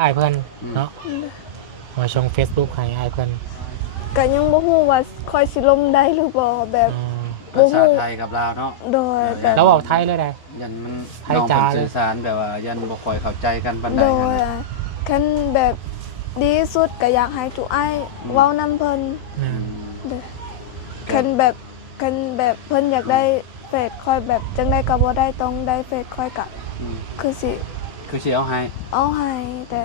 อ้ายเพิ่นเนาะมาช่อง Facebook ให้อ้ายเพิ่นก็ยังบ่ฮู้ว่าค่อยสิลมได้หรือบ่แบบภาษาไทยกับลาวเนาะโดยแบบแล้วเว้าไทยเลยได้ยันมันน้องเพิ่นสื่อสารแบบว่ายันบ่ค่อยเข้าใจกันปานใดโดยคันแบบดีสุดก็อยากให้จุอ้ายเว้านำเพิ่นคันแบบเพิ่นอยากได้เฟซค่อยแบบจังได๋ก็บ่ได้ต้องได้เฟซค่อยก็คือสิเอาให้แต่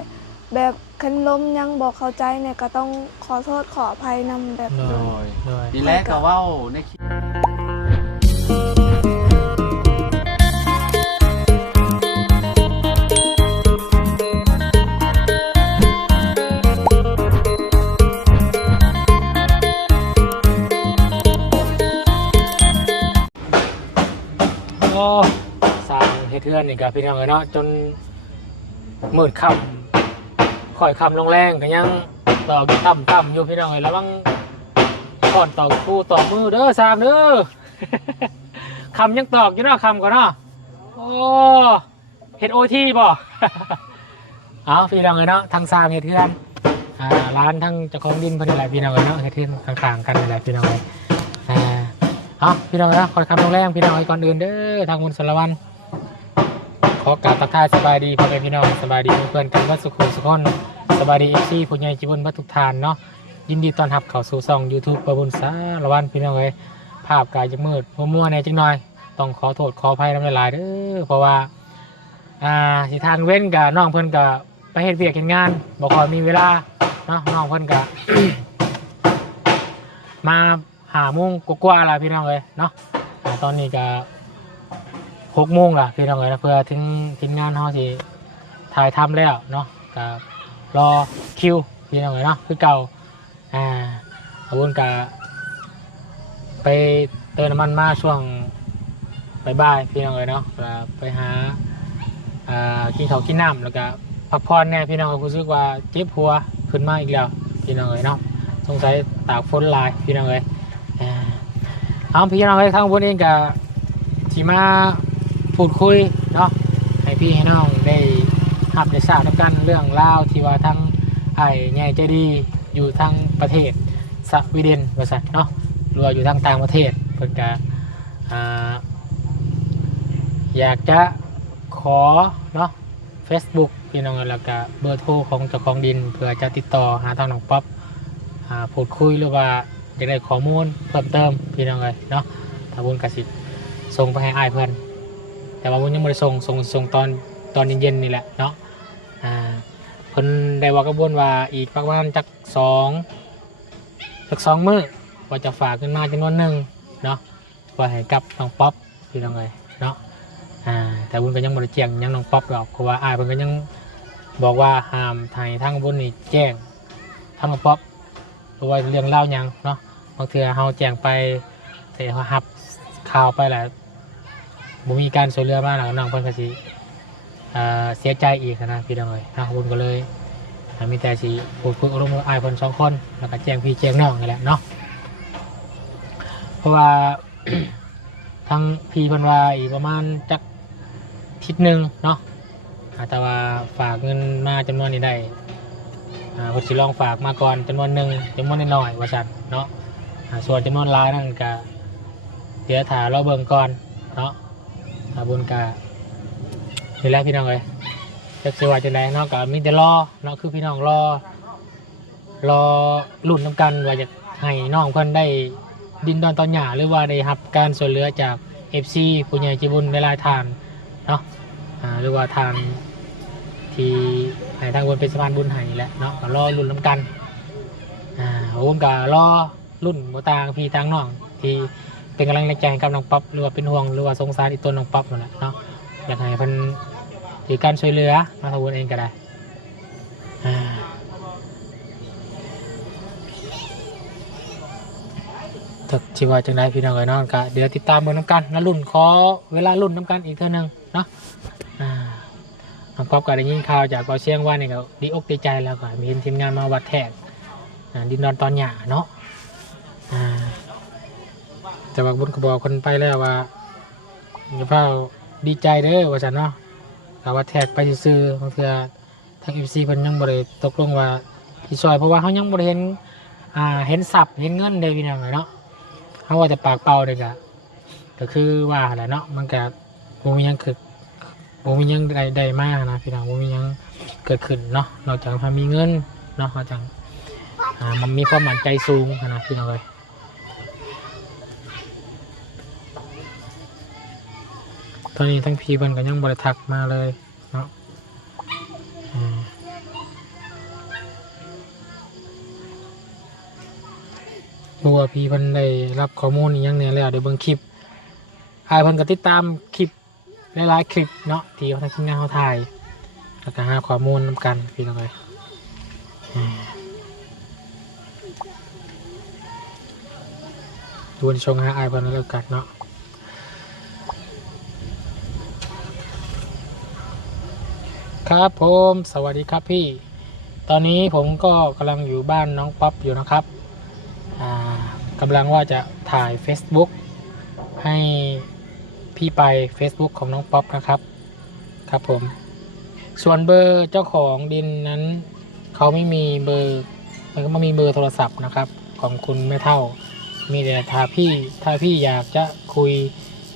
แบบคันลมยังบ่เข้าใจเนี่ยก็ต้องขอโทษขออภัยนำแบบโดยนี่แหละก็เว้าในคลิปสร้างเฮ็ดเทือนนี่ก็พี่น้องเนาะจนมืดค่ำค่อยค่ำลงแรงก็ยังตอกต่ำอยู่พี่น้องระวังก่อนตอกคู่ตอกมือเด้อสร้างเด้อ คำยังตอกอยู่เนาะคำก่อนเนาะโอ้เฮ็ดโอทีบ่ เอาพี่น้องเนาะทางสร้างเฮ็ดเทือนร้านทั้งเจ้าของดินเพิ่นนี่แหละพี่น้องเนาะเฮ็ดเทือนข้างๆกันนี่แหละพี่น้องเอาพี่น้องนะคอยคำลงแรงพี่น้องก่อนอื่นเด้อทางมุนสารวันขอกราบทักทายสบายดีพ่อแม่พี่น้องสบายดีเพื่อนกันวัดสุขุมสุขนสบายดีFCผู้ใหญ่จีบุญวัดทุกทานเนาะยินดีต้อนรับเข้าสู่ช่อง YouTube ประบุญสารวันพี่น้องเอ้ยภาพกายจะมืดมัวๆแน่จังหน่อยต้องขอโทษขออภัยน้ำลายเด้อเพราะว่าสิทานเว้นกับน้องเพิ่นกับไปเฮ็ดเวียกเฮ็ดงานบ่ค่อยมีเวลาเนาะน้องเพิ่นกับ มา5 โมงกว่าๆแล้วพี่น้องเอ้ยเนาะตอนนี้ก็6 โมงละพี่น้องเอ้ยเพื่อถึงทีมงานเฮาสิถ่ายทำแล้วเนาะก็รอคิวพี่น้องเอ้ยเนาะคือเก่าอาวุธก็ไปเติมน้ำมันมาช่วงบ่ายๆพี่น้องเอ้ยเนาะไปหากินข้าวกินน้ำแล้วก็พักผ่อนแน่พี่น้องรู้สึกว่าเจ็บหัวขึ้นมาอีกแล้วพี่น้องเอ้ยเนาะสงสัยตากฝนหลายพี่น้องเอ้ยเอาพี่น้องเอ้ยทางบนเองก็ที่มาพูดคุยเนาะให้พี่ให้น้องได้ทราบกันเรื่องราวที่ว่าทั้งไอ้ใหญ่ใจดีอยู่ทางประเทศสวีเดนบริษัทเนาะหรือว่าอยู่ทางต่างประเทศเพิ่นก็อยากจะขอเนาะ Facebook พี่น้องแล้วก็เบอร์โทรของเจ้าของดินเพื่อจะติดต่อหาทางน้องป๊อปพูดคุยหรือว่าจะได้ข้อมูลเพิ่มเติมพี่น้องเลยเนาะถ้าบุญกสิส่งไปให้อ้ายเพื่อนแต่ว่าบุญยังไม่ได้ส่งตอนเย็นๆนี่แหละเนาะเพิ่นได้ว่ากับบุญว่าอีกประมาณจาก2 มื้อว่าจะฝากเงินมาจำนวนหนึ่งเนาะว่าให้กับน้องป๊อปพี่น้องเลยเนาะแต่บุญก็ยังไม่ได้แจ้งยังน้องป๊อปหรอกเพราะว่าอ้ายเพิ่นก็ยังบอกว่าห้ามถ่ายทางบุญนี่แจ้งทางน้องป๊อปเพราะว่าเรื่องเล่ายังเนาะบางทีเราแจ้งไปแต่เขาหับข่าวไปแหละบุมีการช่วยเหลือมาหลังน้องเพิ่นก็สิเสียใจอีกนะพี่น้องเลยทางบุญก็เลยมีแต่สิพูดคุยอารมณ์อ้ายเพิ่น2 คนแล้วก็แจ้งพี่แจ้งน้องนี่แหละเนาะเพราะว่า ทั้งพี่เพิ่นว่าอีกประมาณจักทิศหนึ่งเนาะแต่ว่าฝากเงินมาจำนวนนี้ได้เพิ่นสิลองฝากมาก่อนจำนวนหนึ่งจำนวนน้อยๆว่าซั่นเนาะส่วนจำนวนหลายนั่นก็เดี๋ยวถ่ายเราเบิ่งก่อนเนาะบุญกะนี่แหละพี่น้องเลยจะสิว่าจังไดเนาะก็มีแต่รอเนาะคือพี่น้องรอลุ้นนำกันว่าจะให้น้องเพิ่นได้ดินดอนตอนหญ้าหรือว่าได้รับการช่วยเหลือจาก FC ผู้ใหญ่ใจบุญเวลาทานเนาะหรือว่าทานที่ให้ทางบนเป็นสะพานบุญให้แหละเนาะก็รอลุ้นนำกันผมก็รอรุ่นบ่ต่างพี่ต่างน้องที่เป็นกำลังใจให้กับน้องป๊อปหรือว่าเป็นห่วงหรือว่าสงสารอีกตัวน้องป๊อปนั่นแหละเนาะอยากให้เพิ่นถือการช่วยเหลือมาทำบุญเองก็ได้ถ้าชีว่าจังไดพี่น้องเอ้ยเนาะก็เดี๋ยวติดตามเบิ่งนำกันแล้วรุ่นขอเวลารุ่นนำกันอีกเท่านึงเนาะน้องป๊อปก็ได้ยินข่าวจากเบาเชียงว่านี่ก็ดีอกดีใจแล้วก็มีทีมงานมาวัดแทกดินดอนตอนหญ้าเนาะแต่ว่าบุญก็บอกคนไปแล้วว่าอย่าเฝ้าดีใจเด้อว่าฉันเนาะแต่ว่าแทกไปซื้อบางเทื่อ ทาง FC เพิ่นยังบ่ได้ตกลงว่าสิซอยเพราะว่าเฮายังบ่ได้เห็นเห็นทรัพย์เห็นเงินได้พี่น้องเนาะเฮาว่าแต่ปากเปล่าเด้ก็คือว่าแหละเนาะมันก็บ่มีหยังคือบ่มีหยังได้มานะพี่น้องบ่มีหยังเกิดขึ้นเนาะนอกจากถ้ามีเงินเนาะเฮาจังมันมีความมั่นใจสูงนะพี่น้องเอ้ยตอนนี้ทั้งพี่เพิ่นก็ยังบ่ได้ทักมาเลยเนาะบัวพี่เพิ่นได้รับข้อมูลอีกอย่างแน่แล้วเดี๋ยวเบิ่งคลิปเพิ่นก็ติดตามคลิปหลายๆคลิปเนาะที่ทางทีมงานเขาถ่ายแล้วก็หาข้อมูลนำกันพี่น้องเอ้ยดูในช่องหาเพิ่นแล้วกันเนาะครับผมสวัสดีครับพี่ตอนนี้ผมก็กำลังอยู่บ้านน้องป๊อปอยู่นะครับกำลังว่าจะถ่าย Facebook ให้พี่ไป Facebook ของน้องป๊อปนะครับครับผมส่วนเบอร์เจ้าของดินนั้นเขาไม่มีเบอร์มันก็ไม่มีเบอร์โทรศัพท์นะครับของคุณแม่เท่ามีแต่ถ้าพี่อยากจะคุย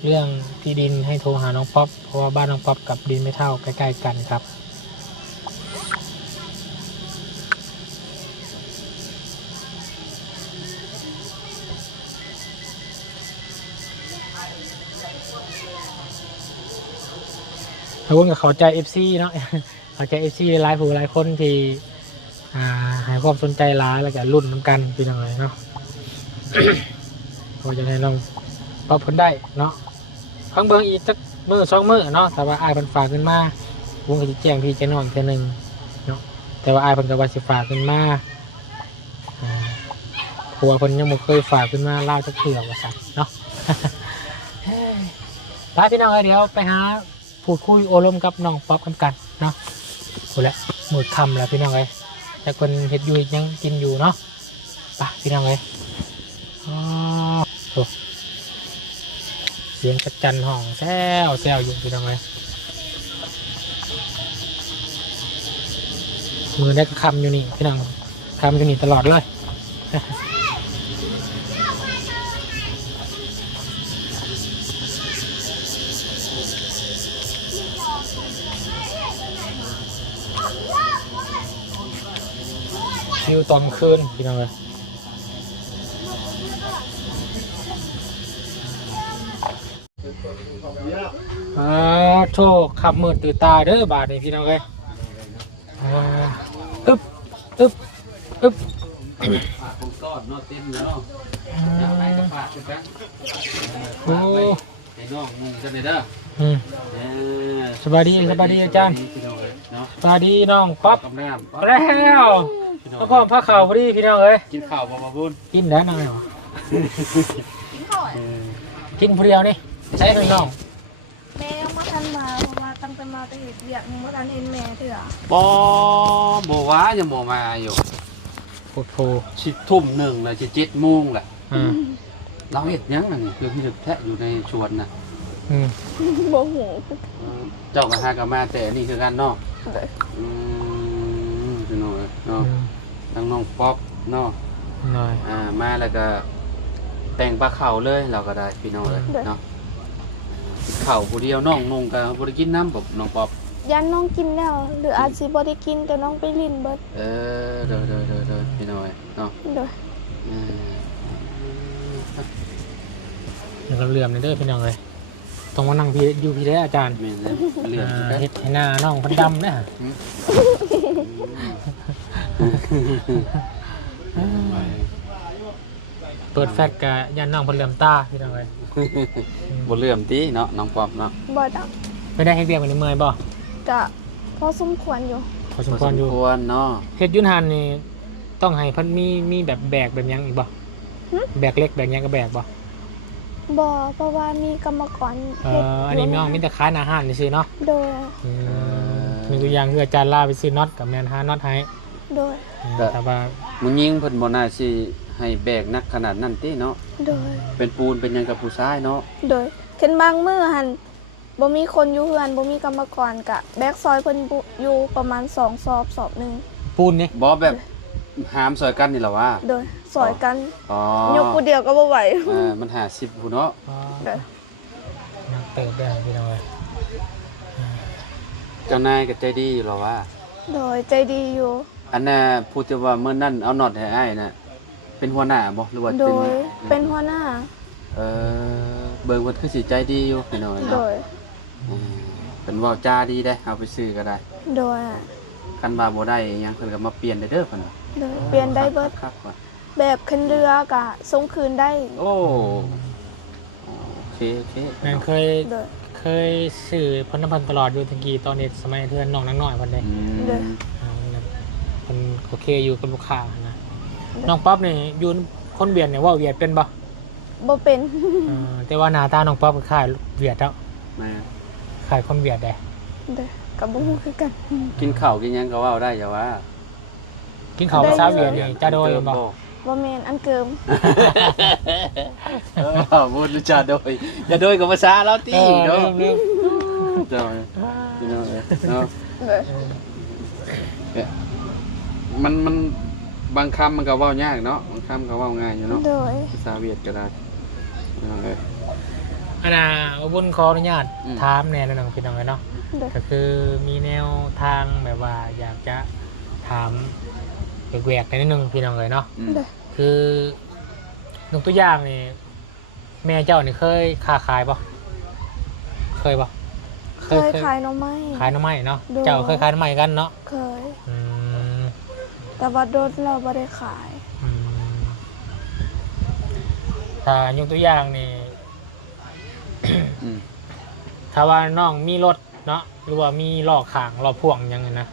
เรื่องที่ดินให้โทรหาน้องป๊อปเพราะว่าบ้านน้องป๊อปกับดินแม่เท่าใกล้ๆกันครับทุกคนก็เข้าใจ FC เนาะ เข้าใจ FC หลายผู้หลายคนที่ให้ความสนใจหลายแล้วก็รุ่นเหมือนกันเป็นยังไงเนาะ พอจะให้น้องป๊อปเพิ่นได้เนาะข้างเบิ่งอีกสักมื้อ2มื้อเนาะแต่ว่าอ้ายเพิ่นฝากขึ้นมาผมก็สิแจ้งพี่แจ้งน้องอีกเทื่อนึงเนาะแต่ว่าอ้ายเพิ่นก็ว่าสิฝากขึ้นมาเพราะว่าเพิ่นยังบ่เคยฝากขึ้นมาลาวจักเทื่อว่าซั่นเนาะ ไปพี่น้องเดี๋ยวไปหาพูดคุยโอลมกับน้องป๊อปกันเนาะโอ้แล้วหมดคำแล้วพี่น้องเลยแต่คนเห็ดอยู่ยังกินอยู่เนาะไปพี่น้องเลยอ๋อโอ้เสียงจัดจันห้องแซวอยู่พี่น้องเลยมือได้ก็คำอยู่นี่พี่น้องคำอยู่นี่ตลอดเลย ฟิวตอนคืนพี่น้องเลยโชคขับมืดตื่นตาเด้อบาทนี่พี่น้องเลยอึ๊บอึ๊บอึ๊บผมก็นอนเต็มอยู่เนาะอยากไปกับฝากใช่ไหมโอ้ให้น้องมึงกันเลยเด้อสวัสดีอาจารย์สวัสดีน้องป๊อปแล้วแล้วพ่อพระเข่าพอดีพี่น้องเอ้ยกินข้าวบ่มาบุญกินแล้วน้องเหรอกินผู้เดียวนี่ใช่ไหมน้องแม่ยังไม่ทันมาเพราะว่าตั้งแต่มาแต่เห็นเบียกยังไม่ทันเห็นแม่เถอะบ่ว้ายังบ่มาอยู่โคชิดทุ่มหนึ่งเลย7 โมงแหละเราเห็ดยังน่ะนี่คือพี่ถึกแทะอยู่ในชวนน่ะโมโหเจ้ากับฮากับมาแต่นี่คือกันเนาะพี่น้องเนาะทั้งน้องป๊อปเนาะมาแล้วก็แต่งปลาเข่าเลยเราก็ได้พี่น้องเลยเนาะเข่าผู้เดียวน้องนงกับบริกินน้ำแบบน้องป๊อปยันน้องกินแล้วหรืออาจจะบริกินแต่น้องไปลินเบิดเดินพี่น้องเนาะเดี๋ยวเราเลื่อมเด้อพี่น้องเลยต้องมานั่งพี่อยู่พี่ได้อาจารย์เลื่อมเฮ็ดให้หน้าน้องพันดำนะเปิดแฟลชกับยันน้องพันเหลื่อมตาพี่น้องเลยบนเลื่อมตีเนาะน้องป๊อปเนาะบ่จ้ะไม่ได้ให้เบียร์มันเมื่อยบ่จะพอสมควรอยู่พอสมควรอยู่เนาะเฮ็ดยุนหันนี่ต้องให้พันมีแบบแบกแบบยังอีกบ่แบกเล็กแบกยังก็แบกบ่เพราะว่ามีกรรมกรอันนี้น้องมีแต่ขายอาหารนี่สิเนาะโดยมีตัวอย่างคืออาจารย์ลาไปซื้อน็อตกับแมนฮาน็อตให้โดยแต่ว่ามึงยิงเพิ่นบ่น่าสิให้แบกนักขนาดนั้นติเนาะโดยเป็นปูนเป็นยังกับผู้ชายเนาะโดยเช่นบางมื้อหั่น บ่มีคนอยู่เฮือนบ่มีกรรมกรกะแบกซอยเพิ่นอยู่ประมาณ2สอบหนึง ปูนนี่ บ่แบบหามซอยกันนี่แหละว่า โดยซอยกัน อ๋อย กผู้เดียวก็บ่ไหว มัน50ผู้เนาะ อ๋อ โดย นักเติบได้พี่น้องเอ้ย เจ้านายก็ใจดีอยู่หรอว่า โดยใจดีอยู่ อันน่ะพูดแต่ว่ามื้อนั้นเอาน็อตให้อ้ายน่ะเป็นหัวหน้าบ่หรือว่า โด เป็น ยเป็นหัวหน้า เบิ่งเพิ่นคือสิใจดีอยู่พี่น้อง โด เนาะ ย เป็นเว้าจาดีได้เอาไปซื้อก็ได้ โดย คันว่าบ่ได้หยังเพิ่นก็มาเปลี่ยนได้เด้อเพิ่นว่า โดยเปลี่ยนได้เบิด ครับครับ แบบขึ้นเรือกะส่งคืนได้ โอ้โอเคโอเค แม่นเคยสื่อพันธพันธ์ตลอดอยู่ตะกี้ตอนนี้สมัยเทือนน้องนักน้อยเพิ่นได้ อืม เด้อ เพิ่นโอเคอยู่กับลูกค้านะน้องป๊อปนี่อยู่คนเวียดเนี่ยเว่าเวียดเป็นบ่ บ่เป็น แต่ว่าหน้าตาน้องป๊อปก็คล้ายเวียดแล้ว แม่ คล้ายคนเวียดได้ เด้อกับบ่ฮู้คือกัน กินข้าวกินหยังก็เว้าได้อย่าว่า กินข้าวภาษาเวียดนี่จะโดยบ่ บ่แม่นอันเกิม พูดจะโดยอย่าโดยกับภาษาแล้วติเนาะ เริ่ม เจ้าพี่น้องเนาะ เด้อ มันบางคำมันก็เว้ายากเนาะบางคำก็เว้าง่ายอยู่เนาะ โดย ภาษาเวียดก็ได้พี่น้องเอ้ย อันน่ะบุญขออนุญาต อืม ถามแน่น้องพี่น้องเนาะ เด้อ ก็คือมีแนวทางแบบว่าอยากจะถามแหวกๆนิดนึงพี่น้องเลยเนาะ อืม เด้อ คือหนึ่งตัวอย่างนี่แม่เจ้านี่เคยค้าขายปะเคยปะ เคยขายหน่อไม้ ขายหน้ำไม้เนาะ โดย เจ้าเคยขายหน้ำไม้กันเนาะ เคย อืม แต่ว่าโดนเราบ่ได้ขาย อืมถ้ายกตัวอย่างนี่ อืม ถ้าว่าน้องมีรถเนาะหรือว่ามีล้อข้างล้อพ่วงหยังไงนะ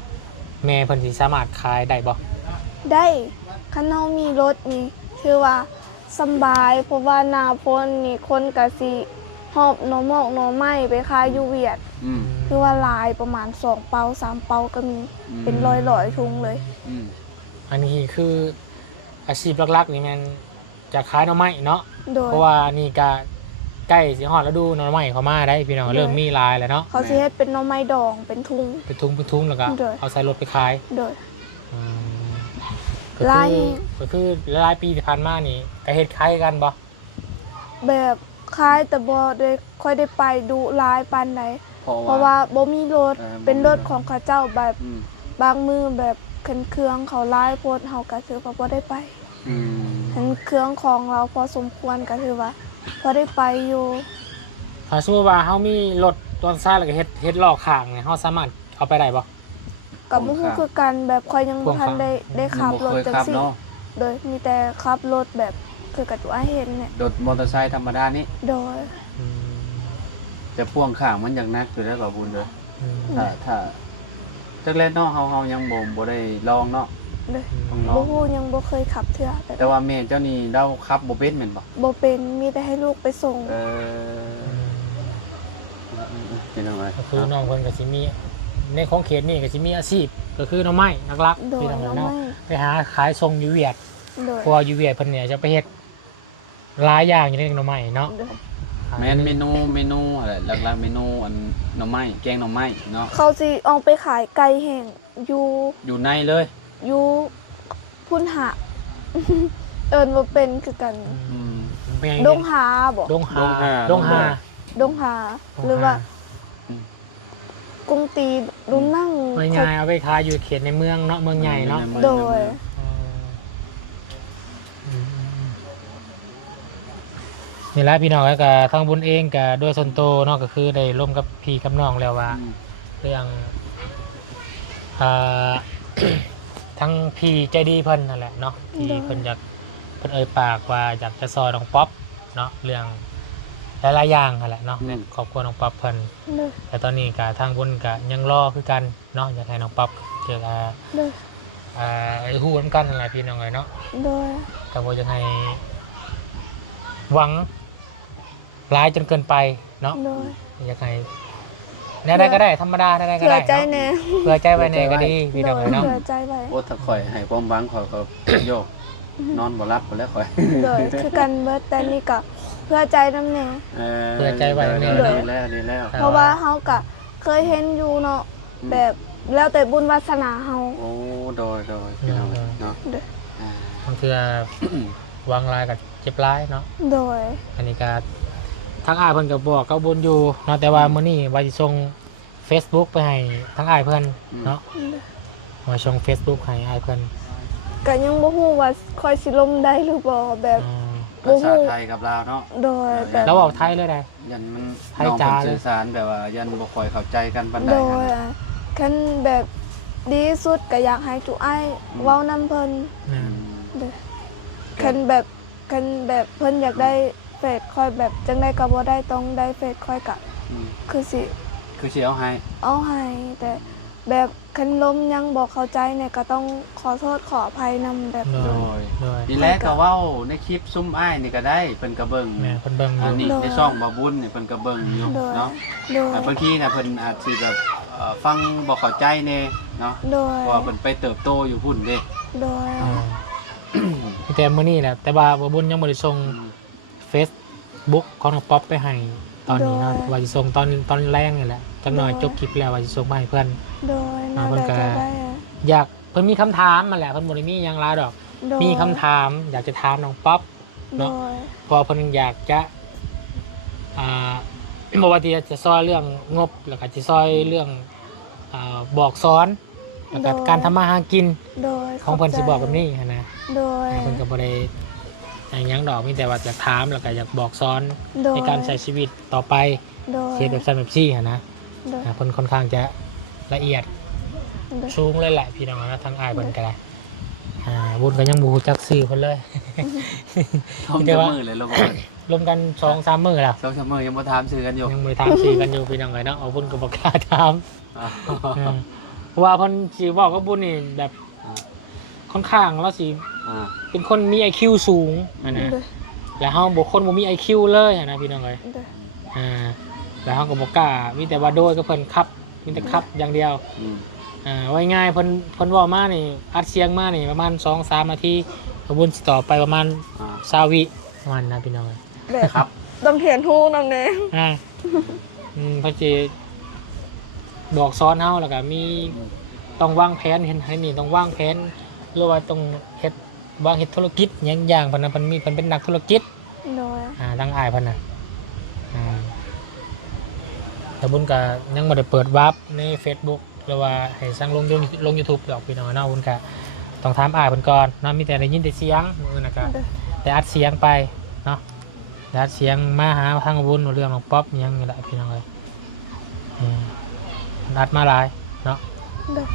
แม่เพิ่นสิสามารถขายได้บ่ ได้คันเฮามีรถนี่คือว่าสำบายเพราะว่าหน้าฝนนี่คนก็สิหอบหน่อหมอกหน่อไม้ไปขายอยู่เวียด อืม คือว่าหลายประมาณ2เปา3เปาก็มีเป็นร้อยๆถุงเลย อืม อันนี้คืออาชีพหลักๆนี่แมันจะขายหน้ำไม้เนาะ โดย เพราะว่านี่ก็ใกล้สิฮอดฤดูหน้ำไม้เข้ามาได้พี่น้องเริ่มมีลายแล้วเนาะ เขาสิเฮ็ดเป็นหน่อไม้ดองเป็นทุง เป็นทุงแล้วก็ โดย เอาใส่รถไปขาย โดย อืม ลาย ก็คือหลายปีที่ผ่านมานี่ก็เฮ็ดคล้ายกันบ่ แบบคล้ายแต่บ่ได้ค่อยได้ไปดูหลายปานใดเพราะว่าบ่มีรถเป็นรถของเขาเจ้าแบบ อืม บางมือแบบเครื่องเขาหลายโพดเฮาก็ถือว่าบ่ได้ไป อืม เห็นเครื่องของเราพอสมควรก็ถือว่าพอได้ไปอยู่ ถ้าสมมุติว่าเฮามีรถตอนซ้ายแล้วก็เฮ็ดล้อข้างเนี่ยเฮาสามารถเอาไปได้บ่ กับบ่ฮู้คือกันแบบค่อยยังบ่ทันได้ขับรถ บ่เคย จัง ขับ ซี่ เนาะ โดยมีแต่ขับรถแบบคือกับตัวเห็นเนี่ย รถมอเตอร์ไซค์ธรรมดานี่ โดย อืม แต่พ่วงข้างมันอย่างนักอยู่แล้วบ่บุญเด้อ อืม ถ้าจักแรกเนาะเฮายังบ่ได้ลองเนาะ โดย ต้องลอ บ่ ง ฮู้ยังบ่เคยขับเทื่อแต่ แต่ว่าแม่เจ้านี่เราขับบ่เป็นแม่นบ่ บ่เป็นมีแต่ให้ลูกไปส่ง เป็นจังได๋ ก็คือน้องเพิ่นก็สิมีในของเขตนี่ก็สิมีอาชีพก็คือหน้ำไม้หลัก โด ๆ ย พี่น้อง น้อง เนาะ ไม่ ไปหาขายทรงอยู่เวียด โดย เพราะว่าอยู่เวียดเพิ่นเนี่ยจะไปเฮ็ดหลายอย่างอยู่ในหน้ำไม้เนาะ โดย แม่นเมนูอะไรหลักๆเมนูอันหน่อไม้แกงหน่อไม้เนาะ เขาสิออกไปขายไก่แห้งอยู่ อยู่ในเลย อยู่พุ่นหะ เอิ้นบ่เป็นคือกัน อืม เป็นไง ดงหาบ่ ดงหา ดงหา ดงหาหรือว่า กรุงตีดุนั่ง ไม่ง่ายเอาไปขายอยู่เขตในเมืองเนาะเมืองใหญ่เนาะ โดย นี่แหละพี่น้องแล้วก็ทางบุญเองก็โดยส่วนตัวเนาะก็คือได้ร่วมกับพี่กับน้องแล้วว่า เรื่องอ่า ทั้งพี่ใจดีเพิ่นนั่นแหละเนาะที่เพิ่นอยากเพิ่นเอ่ยปากว่าอยากจะซอยน้องป๊อปเนาะเรื่องหลายๆอย่างนั่นแหละเนาะในครอบครัวน้องป๊อปเพิ่น โดย แต่ตอนนี้ก็ทางบุญก็ยังรอคือกันเนาะอยากให้น้องป๊อปเจอ โดย ฮู้นำกันนั่นแหละพี่น้องเอ้ยเนาะ โดย ก็บ่อยากให้หวังร้ายจนเกินไปเนาะ โดย อยากให้ได้ก็ได้ธรรมดาได้ก็ เผื่อ ได้ ใจ เนาะ แน่ เผื่อใจไว้ในก็ดีพี่ โด น้อง ย เอ้ยเนาะ เผื่อใจไว้ โอ้ถ้าข่อยให้ความหวังข่อยก็ โยกนอนบ่หลับไปแล้วข่อย โดยคือกันเบิดแต่นี่ก็ เพื่อใจน้ำแน่ เพื่อใจไว้แน่ ดีแล้วดีแล้ว เพราะว่าเฮาก็เคยเห็นอยู่เนาะแบบแล้วแต่บุญวาสนาเฮา โอ้โดยพี่น้องเนาะ โดย บางเทื่อวางลายกับเจ็บร้ายเนาะ โดย อันนี้ก็ทั้งอ้ายเพิ่นก็บอกก็บุญอยู่เนาะแต่ว่ามื้อนี้ว่าสิส่ง Facebook ไปให้ทั้งอ้ายเพิ่นเนาะว่าส่ง Facebook ให้อ้ายเพิ่น ก็ยังบ่ฮู้ว่าค่อยสิลมได้หรือบ่แบบ ภาษาไทยกับลาวเนาะ โดยแบบ แล้วเว้าไทยเลยได้ ยันมัน ไทย น้อง จ๋า เพิ่นสื่อสารแบบว่ายันบ่ค่อยเข้าใจกันปานใด โด ค ย รับ คันแบบดีสุดก็อยากให้จุอ้ายเว้านำเพิ่น อืม โดยคันแบบเพิ่นอยากได้เฟซค่อยแบบจังได๋ก็บ่ได้ต้องได้เฟซค่อยก็ อืม คือสิ คือสิเอาให้ เอาให้แต่แบบคันลมยังบอกเข้าใจเนี่ยก็ต้องขอโทษขออภัยนำแบบ โด โด ย ย โดย นี่แหละก็เว้าในคลิปซุ่มอ้ายนี่ก็ได้เพิ่นก็เบิ่ง แม่เพิ่นเบิ่งอ อั ยู่ นนี้ในช่องบ่บุญนี่เพิ่นก็เบิ่งอยู่ โดย เนาะ โดย แต่บางทีน่ะเพิ่นอาจสิแบบฟังบ่เข้าใจแน่เนาะ โดย เพราะว่าเพิ่นไปเติบโตอยู่พุ่นเด้ โดย มีแต่มื้อนี้แหละแต่ว่าบ่บุญยังบ่ได้ส่ง Facebook ของน้องป๊อปไปให้ตอนนี้เนาะว่าสิส่งตอนแรงนี่แหละจักหน่อยจบคลิปแล้วว่าสิส่งไปให้เพิ่น โดยน่า เพิ่นก็ จะได้อะ อยากเพิ่นมีคำถามมาแหละเพิ่นบ่ได้มีหยังหลายดอก โดย มีคำถามอยากจะถามน้องป๊อป โด เนาะ ย เพอเพิ่นอยากจะบอกว่าที่จะซอยเรื่องงบแล้วก็จะซอยเรื่องบอกสอนแล้วก็การทำมาหากิน โดย ของเพิ่นสิบอกแบบนี้หั้นนะ โดย เพิ่นก็บ่ได้หยังดอกมีแต่ว่าอยากถามแล้วก็อยากบอกสอน โดย ในการใช้ชีวิตต่อไป โดย เฮ็ดแบบซั่นแบบซี่หั้นนะ โดย เพิ่นค่อนข้างจะละเอียด โดย สูงเลยแหละพี่น้องนะทั้งอ้ายเพิ่นก็ได้บุญก็ยังบ่ฮู้จักชื่อเพิ่นเลย ท้องจะมือเลยลงเพิ่น รวมกัน 2-3 มื้อแล้ว 2-3มื้อยังบ่ถามชื่อกันอยู่ ยังบ่ได้ถามชื่อกันอยู่พี่น้องเอ้ยเนาะเอาบุญก็บ่กล้าถาม เพราะว่าเพิ่นสิบอกกับบุญนี่แบบค่อนข้างเราสิ เป็นคนมี IQ สูงนะ โดย แล้วเฮาบ่คนบ่มี IQ เลยนะพี่น้องเอ้ย โดย แล้วเฮาก็บ่กล้ามีแต่ว่าโดยก็เพิ่นครับมีแต่ครับอย่างเดียวไว้ง่ายเพิ่นเว้ามานี่อัดเสียงมานี่ประมาณ 2-3 นาทีกระบุญสิต่อไปประมาณ20วิประมาณนั้นพี่น้องเอ้ย แบบ ครับ ต้องเขียนฮู้นำแน่ เพิ่นสิบอกสอนเฮาแล้วก็มีต้องวางแผนเห็นให้นี่ต้องวางแผนหรือว่าต้องเฮ็ดวางเฮ็ดธุรกิจหยังอย่างเพิ่นน่ะเพิ่นเป็นนักธุรกิจ โดย ดังอายเพิ่นน่ะแต่บุญก็ยังบ่ได้เปิดวาร์ปใน Facebook หรือว่าให้สั่งลง YouTube ดอกพี่น้องเนาะบุญก็ต้องถามอายเพิ่นก่อนเนาะมีแต่ได้ยินแต่เสียงมื้อน่ะก็ โดย แต่อัดเสียงไปเนาะแต่อัดเสียงมาหาทางบุญเรื่องของป๊อปหยังนี่แหละพี่น้องเอ้ยอัดมาหลายเนาะ โดย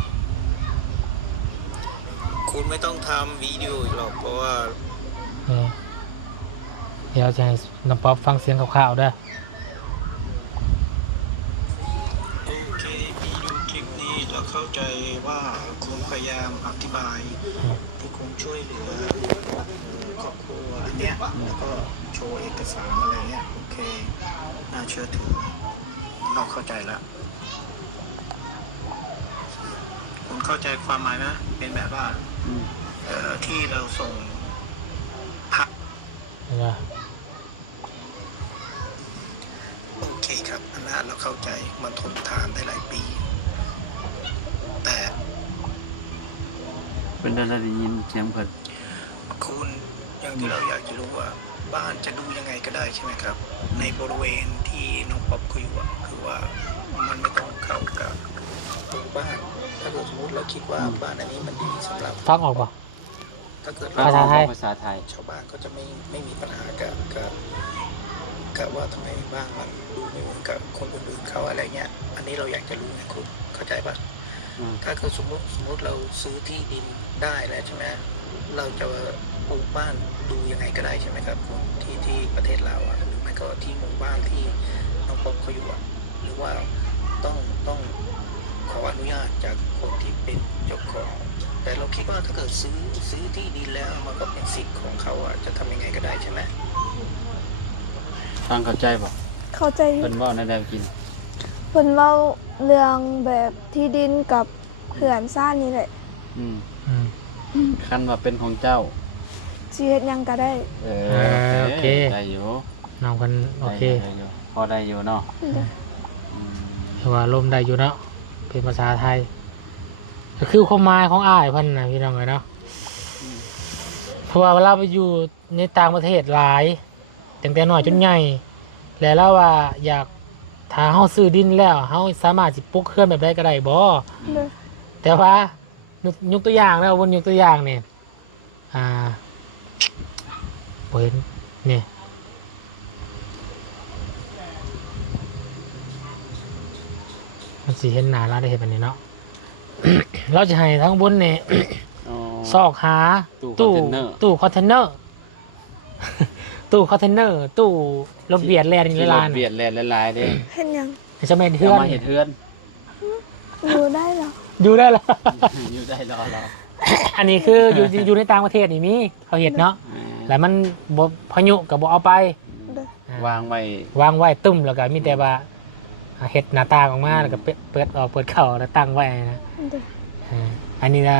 คุณไม่ต้องทำวิดีโออีกหรอกเพราะว่า เดี๋ยวจะให้น้องป๊อปฟังเสียงคร่าวๆเด้อ โอเคพี่ดูคลิปนี้แล้วเข้าใจว่าคุณพยายามอธิบายที่คุณช่วยเหลือครอบครัวอันเนี้ยแล้วก็โชว์เอกสารอะไรเนี้ยโอเคน่าเชื่อถือเราเข้าใจแล้วคุณเข้าใจความหมายไหมเป็นแบบว่าที่เราส่งพัก เนาะ โอเคครับอันนั้นเราเข้าใจมันทนทานได้หลายปี แต่ เป็นได้ยินเสียงเพิ่น คุณอย่างที่เราอยากจะรู้ว่าบ้านจะดูยังไงก็ได้ใช่ไหมครับ ในบริเวณที่น้องป๊อปคุยอยู่อะคือว่ามันไม่ต้องเข้ากับตัวบ้านถ้าเกิดสมมติเราคิดว่าบ้านอันนี้มันดีสำหรับ ฟังออกป่ะ ถ้าเกิด ภาษาไทย ภาษาไทย ชาวบ้านก็จะไม่มีปัญหากับว่าทำไมบ้านมันดูไม่เหมือนกับคนอื่นๆเขาอะไรเงี้ยอันนี้เราอยากจะรู้ไงคุณเข้าใจปะ ถ้าเกิดสมมติเราซื้อที่ดินได้แล้วใช่ไหมเราจะปลูกบ้านดูยังไงก็ได้ใช่ไหมครับที่ประเทศเราอ่ะหรือไม่ก็ที่หมู่บ้านที่น้องป๊อปเขาอยู่อ่ะหรือว่าต้องขออนุญาตจากคนที่เป็นเจ้าของแต่เราคิดว่าถ้าเกิดซื้อที่ดินแล้วมันก็เป็นสิทธิ์ของเขาอ่ะจะทำยังไงก็ได้ใช่ไหม ฟังเข้าใจบ่ เข้าใจ เพิ่นเว้าในแนวกิน เพิ่นเว้าเรื่องแบบที่ดินกับเขื่อนซ่านนี่แหละ คันว่าเป็นของเจ้า สิเฮ็ดหยังก็ได้ โอเคได้อยู่ น้องกันโอเค ได้อยู่พอได้อยู่เนาะ โดย แต่ว่าลมได้อยู่เนาะเป็นภาษาไทยก็คือความหมายของอ้ายเพิ่นนะพี่น้องเลยเนาะเพราะว่าเวลาไปอยู่ในต่างประเทศหลายตั้งแต่น้อยจนใหญ่แล้วเราว่าอยากถ้าเฮาซื้อดินแล้วเฮาสามารถสิปลูกเรือนแบบใดก็ได้บ่ โดย แต่ว่ายกตัวอย่างแล้ววนยกตัวอย่างเนี่ยเปิดเนี่ยมันสิเห็นหนาเราได้เห็นแบบนี้เนาะ เราจะให้ทั้งบนเนี่ย อ๋อ ซอกหา ตู้ ตู้ คอนเทนเนอร์ ตู้คอนเทนเนอร์ ตู้รถเบียดแลนด์ ที่ ใน ร ร้า ถ น เบียดแล่นหลายๆเด้ เห็นยัง จะไม่ เพื่ เทื่ อ อน มาเฮ็ดเฮือน อยู่ได้เหรอ อยู่ได้เหรอ อยู่ได้รอ อันนี้คืออยู่ในต่างประเทศนี่มีเขาเห็ดเนาะ แล้วมันบ่พายุกับบ่เอาไป โดย วางไว้ วางไว้ตึ้มแล้วก็มีแต่ว่าเห็ดหน้าต่างออกมาแล้วก็เปิดออกเปิดเข้าแล้วตั้งไว้นะ โดย อันนี้นะ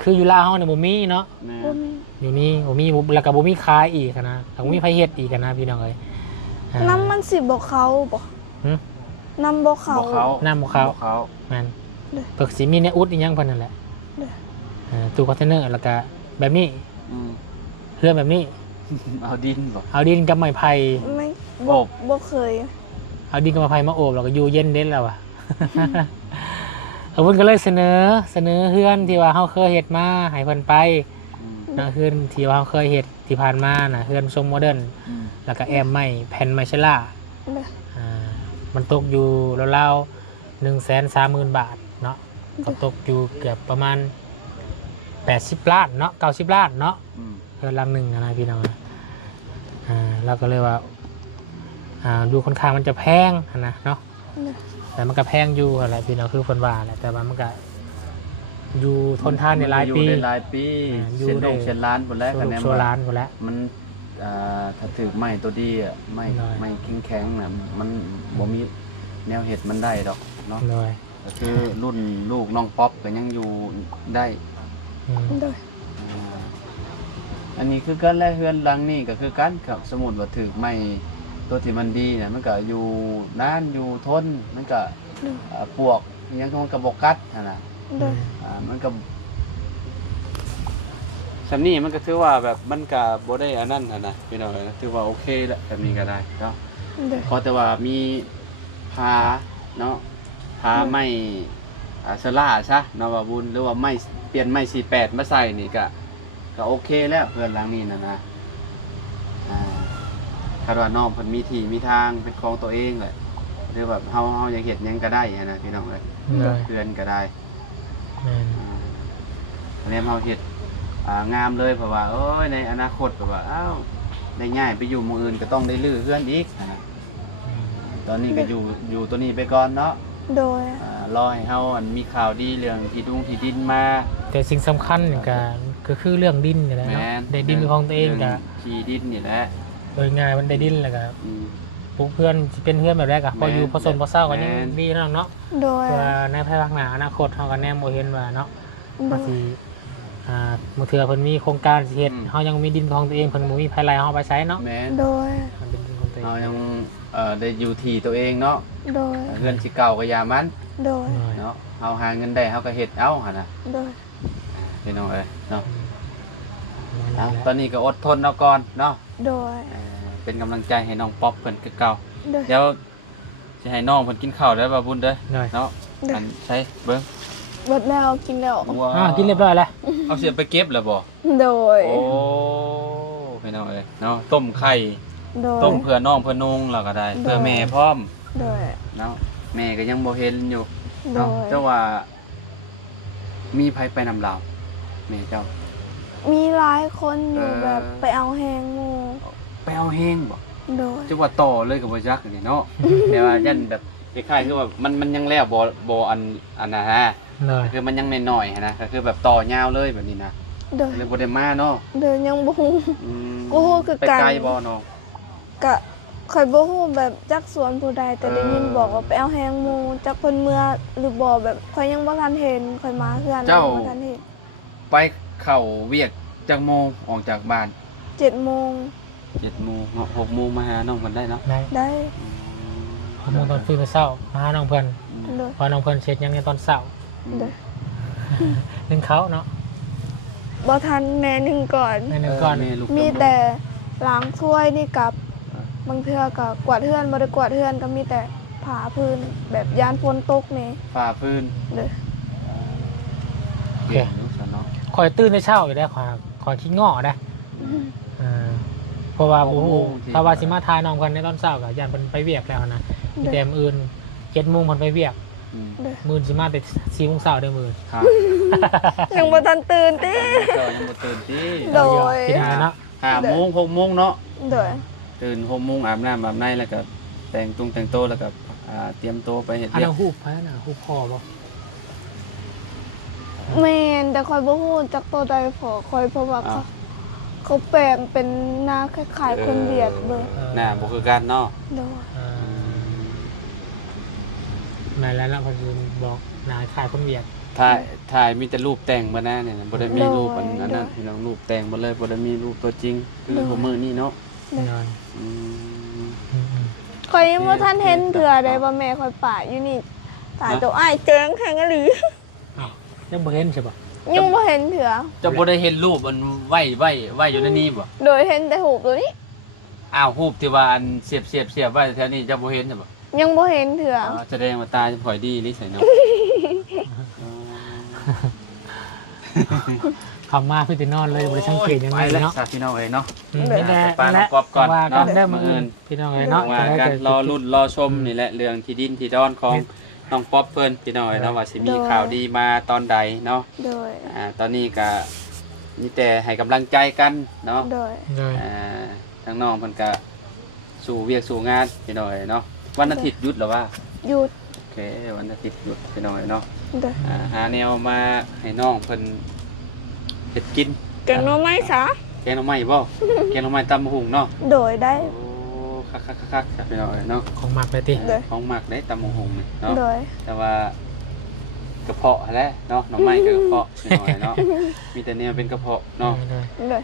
คืออยู่ลาวเฮาเนี่ยบ่มีเนาะ แม่ บ่มี อยู่นี่บ่มีแล้วก็บ่มีขายอีกนะแล้วบ่มีไผเฮ็ดอีกนะพี่น้องเอ้ย น้ำมันสิบ่เขาบ่ หึ น้ำบ่เขา บ่เขา น้ำบ่เข้า บ่เขา แม่น เด้อ เพิ่นสิมีในอุดอีหยังเพิ่นนั่นแหละ เด้อ ตู้คอนเทนเนอร์แล้วก็แบบนี้ อืม เรื่องแบบนี้ เอาดินบ่ เอาดินกับไม้ไผ่ ไม่ โอบ บ่เคย เอาดินกับไม้ไผ่มาโอบแล้วก็อยู่เย็นเด่นแล้วอ่ะ เพิ่นก็เลยเสนอเฮือนที่ว่าเฮาเคยเฮ็ดมาให้เพิ่นไป อืม นะเฮือนที่ว่าเฮาเคยเฮ็ดที่ผ่านมาน่ะเฮือนทรงโมเดิร์น อืม แล้วก็แอมไม้แผ่นไม้ชะล่า โดย มันตกอยู่ราวๆ130,000 บาทเนาะก็ตกอยู่เกือบประมาณ80 ล้านเนาะ90 ล้านเนาะ อืม เฮือนหลังหนึงนะพี่น้องนะเราก็เลยว่าดูค่อนข้างมันจะแพงนะเนาะ โดย แต่มันก็แพงอยู่อะไรพี่น้องคือเพิ่นว่าแหละแต่ว่ามันก็อยู่ทนทานในหลายปี อยู่ได้หลายปี อยู่ เช่น ได้ เช่นล้านพุ่นแล้ว โซ กัน ลู แน่ กโซลานหมดแล้ว มันถ้าถือไม้ตัวดีอ่ะไม้ ได้ ไม้แข็งๆน่ะมันบ่มีแนวเห็ดมันได้ดอกเนาะ เลย ก็คือรุ่นลูกน้องป๊อปก็ยังอยู่ได้ อืม โดย อันนี้คือกันและเฮือนหลังนี่ก็คือกันครับสมมุติว่าถือไม้ตัวที่มันดีเนี่ยมันก็อยู่นานอยู่ทนมันก็ โดย ปวกอิหยังมันก็บ่กัดนั่นน่ะ โดย มันก็สำนี้มันก็ถือว่าแบบมันก็บ่ได้อันนั้นนะพี่น้องถือว่าโอเคแหละแบบนี้ก็ได้เนาะ โดย ขอแต่ว่ามีพาเนาะพาไม้สลาซะเนาะว่าบุญหรือว่าไม้เปลี่ยนไม้48มาใส่นี่ก็โอเคแล้วเพื่อนหลังนี้นะคาดว่าน้องเพิ่นมีที่มีทางเป็นของตัวเองแหละหรือแบบเฮาอยากเฮ็ดหยังก็ได้นะพี่น้องเอ้ย เลย เพื่อนก็ได้ แม่น อันนี้เฮาเฮ็ดงามเลยเพราะว่าโอ้ยในอนาคตก็ว่าอ้าวได้ง่ายไปอยู่หมู่อื่นก็ต้องได้ลื้อเฮือนอีกนะตอนนี้ก็อยู่ตัวนี้ไปก่อนเนาะ โดย รอให้เฮาอันมีข่าวดีเรื่องที่ดินมา แต่สิ่งสำคัญนี่ก็คือเรื่องดินนี่แหละเนาะ แม่น ได้ดินเป็นของตัวเองก็ รื่ที่ดินนี่แหละ โดยง่ายมันได้ดินแล้วก็ อืม ปลูกเพื่อนสิเป็นเพื่อนแบบแรกอะพออยู่ แม่น พอสนพอเศร้ากันยัง แม่น ดีเนาะเนาะ โดย เพื่อในภายภาคหน้าอนาคตเฮาก็แนมบ่เห็นว่าเนาะ โด บาง ย ทีมื้อเทื่อเพิ่นมีโครงการสิเฮ็ดเฮายังมีดินของตัวเองเพิ่นบ่มีภายไร่เฮาไปใช้เนาะ แม่น โดย มันเป็นดินของตัวเอง เรายังได้อยู่ที่ตัวเองเนาะ โดย เงินสิเก่าก็อย่ามัน โดย เนาะเฮาหาเงินได้เฮาก็เฮ็ดเอาหั่นน่ะ โดย พี่น้องเอ้ยเนาะ นั่นแหละ ตอนนี้ก็อดทนเอาก่อนเนาะ โดย เป็นกำลังใจให้น้องป๊อปเพิ่นคือเก่า โดย เดี๋ยวสิให้น้องเพิ่นกินข้าวได้บ่บุญเด้อ ได้ เนาะ ได้ อันใช้เบิ่ง เบิดแล้วกินแล้ว กินเรียบร้อยแล้ว เอาเสียไปเก็บแล้วบ่ โดย โอ้พี่น้องเอ้ยเนาะต้มไข่ โดย ต้มเพื่อน้องเพื่อนุ่งแล้วก็ได้ เพื่อแม่พร้อม โดย เนาะแม่ก็ยังบ่เห็นอยู่ โด เนาะ ย เจ้าว่ามีไผไปนำเราแม่เจ้า มีหลายคนอยู่ เออ แบบไปเอาแหงหมู ไปเอาเฮงบ่ โดย เจ้าว่าต่อเลยกับบ่จักนี่เนาะ แต่ว่ายันแบบคล้ายๆคือว่ามันยังแล้วบ่อันนะฮะ เลย คือมันยังน้อยๆนะก็คือแบบต่อยาวเลยแบบนี้นะ โดย เลยบ่ได้มาเนาะ โดยยังบ่ฮู้ อืม โอ้โหคือ ไป กัน ไกลบ่เนาะ กะข่อยบ่ฮู้แบบจักสวนผู้ใดแต่ได้ยินบอกว่าไปเอาแหงหมูจักเพิ่นเมื่อหรือบ่แบบข่อยยังบ่ทันเห็นข่อยมาเฮือนยังบ่ทันเห็น ไปเข้าเวียกจักโมงออกจากบ้าน 7:00 น 7 โมงเนาะ6 โมงมาหาน้องเพิ่นได้เนาะ ได้ ได้ 6 โมงตอนฟื้นไปเช้ามาหาน้องเพิ่น โดย พอน้องเพิ่นเสร็จยังในตอนเช้า โดย นึงเขาเนาะ บ่ทันแม่หนึ่งก่อน ในนึงก่อน แม่ลูก มีแต่ล้างถ้วยนี่กับบางเทื่อก็กวาดเฮือนบ่ได้กวาดเฮือนก็มีแต่ผ้าพื้นแบบยานฝนตกนี่ ฝ่าพื้น เด้อ เก่งเนาะซะเนาะ คอยตื่นในเช้าอยู่ได้คอยขี้ง้อได้เพราะว่าโอ้โหถ้าว่าสิมาทายน้องเพิ่นในตอนเช้าก็ย่านเพิ่นไปเวียกแล้วนะมีแต่มื้ออื่น7 โมงเพิ่นไปเวียก อืม มื้อสิมาแต่4 โมงเช้าเด้อมื้อ ครับ ยังบ่ทันตื่นติ เจ้ายังบ่ตื่นติ โดย กินอะไรเนาะ 5 โมง 6 โมงเนาะ โดย ตื่น6 โมงอาบน้ำอาบในแล้วก็แต่งโตวแล้วก็เตรียมตัวไปเฮ็ด อัน เวีย นั้ ก นฮูบไปน่ะฮูบพ่อบ่ แม่นแต่คอยบ่ฮู้จักตัวใดพอคอยเพราะว่าเขาแปลงเป็นหน้าคล้ายๆคนเวียดเบิ่ง หน้าบ่คือกันเนาะ โดย แม่แล้วเพิ่นบอกนายขายคนเวียก ถ่ายมีแต่รูปแต่งบ่นะเนี่ยบ่ได้มีรูปอันนั้นพี่น้องรูปแต่งบ่เลยบ่ได้มีรูปตัวจริงคือพวกมื้อนี้เนาะ นอน อืม คอยยังบ่ทันเห็นเถื่อใดว่าแม่คอยป่าอยู่นี่ตาเจ้าอ้ายเจิงแข็งอีหลี อ้าวยังบ่เห็นใช่ป่ะ ยังบ่เห็นเถื่อ เจะบ่ได้เห็นรูปอันไว้อยู่ในนี้บ่ โดยเห็นแต่หูปตัวนี้ อ้าวรูปที่ว่าอันเสียบไว้แถวนี้เจะบ่เห็นใช่บ่ ยังบ่เห็นเถื่อ แสดงว่าตาจะข่อยดีลิใส่เนาะ คำมาพี่ตินอนเลยบ่ได้สังเกตยังไง ไปแล้ว เนาะ สาพี่น้องเอ้ยเนาะ นี่แหละ ไปน้องก๊อฟก่อน ว่ากัน เนาะ ได้มื้ออื่นพี่น้องเอ้ยเนาะ ว่ากันรอรุ่นรอชมนี่แหละเรื่องที่ดินที่ดอนของน้องป๊อปเพิ่นพี่น้องเอ้ยเนาะว่าสิมีข่าวดีมาตอนใดเนาะ โดย ตอนนี้ก็มีแต่ให้กำลังใจกันเนาะ โดย เลย ทั้งน้องเพิ่นก็สู่เวียกสู่งานพี่น้องเอ้ยเนาะวันอาทิตย์หยุดเหรอว่า หยุด โอเควันอาทิตย์หยุดพี่น้องเอ้ยเนาะ โดย หาแนวมาให้น้องเพิ่นเฮ็ดกิน แกงหน่อไม้ซะ แกงหน่อไม้บ่ แกงหน่อไม้ตำบักหุ่งเนาะ โดยได้ โอ้คักๆๆๆพี่น้องเอ้ยเนาะ ของหมักไปติ โดย ของหมักได้ตำบักหุ่งนี่เนาะ โดย แต่ว่ากระเพาะแหละเนาะหน่อไม้กับกระเพาะพี่น้องเอ้ยเนาะมีแต่เนี่ยเป็นกระเพาะเนาะ โดย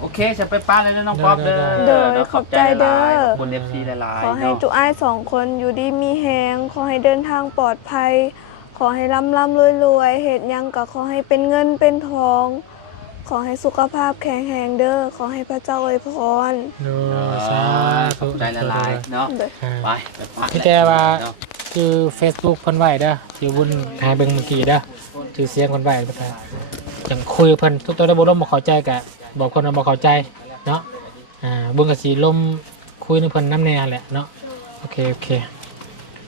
โอเคจะไปป้าเลยนะน้องป๊อปเด้อ เด้อขอบใจเด้อ ขอบคุณ FC หลาย ขอ ๆ ให้ เนาะ จุอ้าย2 คนอยู่ดีมีแฮงขอให้เดินทางปลอดภัย ขอให้ร่ำรวยเฮ็ดหยังก็ขอให้เป็นเงินเป็นทอง ขอให้สุขภาพแข็งแรงเด้อขอให้พระเจ้าอวยพร ดู สา สา ขอบใจหลายๆเนาะ โดย ไปป้า พี่แต่ว่า เนาะ คือ Facebook เพิ่นไว้เด้ออยู่บนหาเบิ่งเมื่อกี้เด้อชื่อเสียงเพิ่นไว้บ่ได้จังคุยเพิ่นทุกตัวได้บ่ลมบ่เข้าใจก็บอกคนว่าบ่เข้าใจเนาะเบิ่งก็สิลมคุยนำเพิ่นนำแน่แหละเนาะโอเค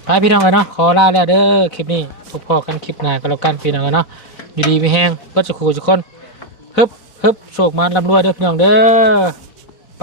ไปพี่น้องกันเนาะขอลาแล้วเด้อคลิปนี้พบกันคลิปหน้าก็แล้วกันพี่น้องกันเนาะอยู่ดีมีแฮงก็จะคู่ทุกคนฮึบโชคมาร่ำรวยเด้อพี่น้องเด้อไป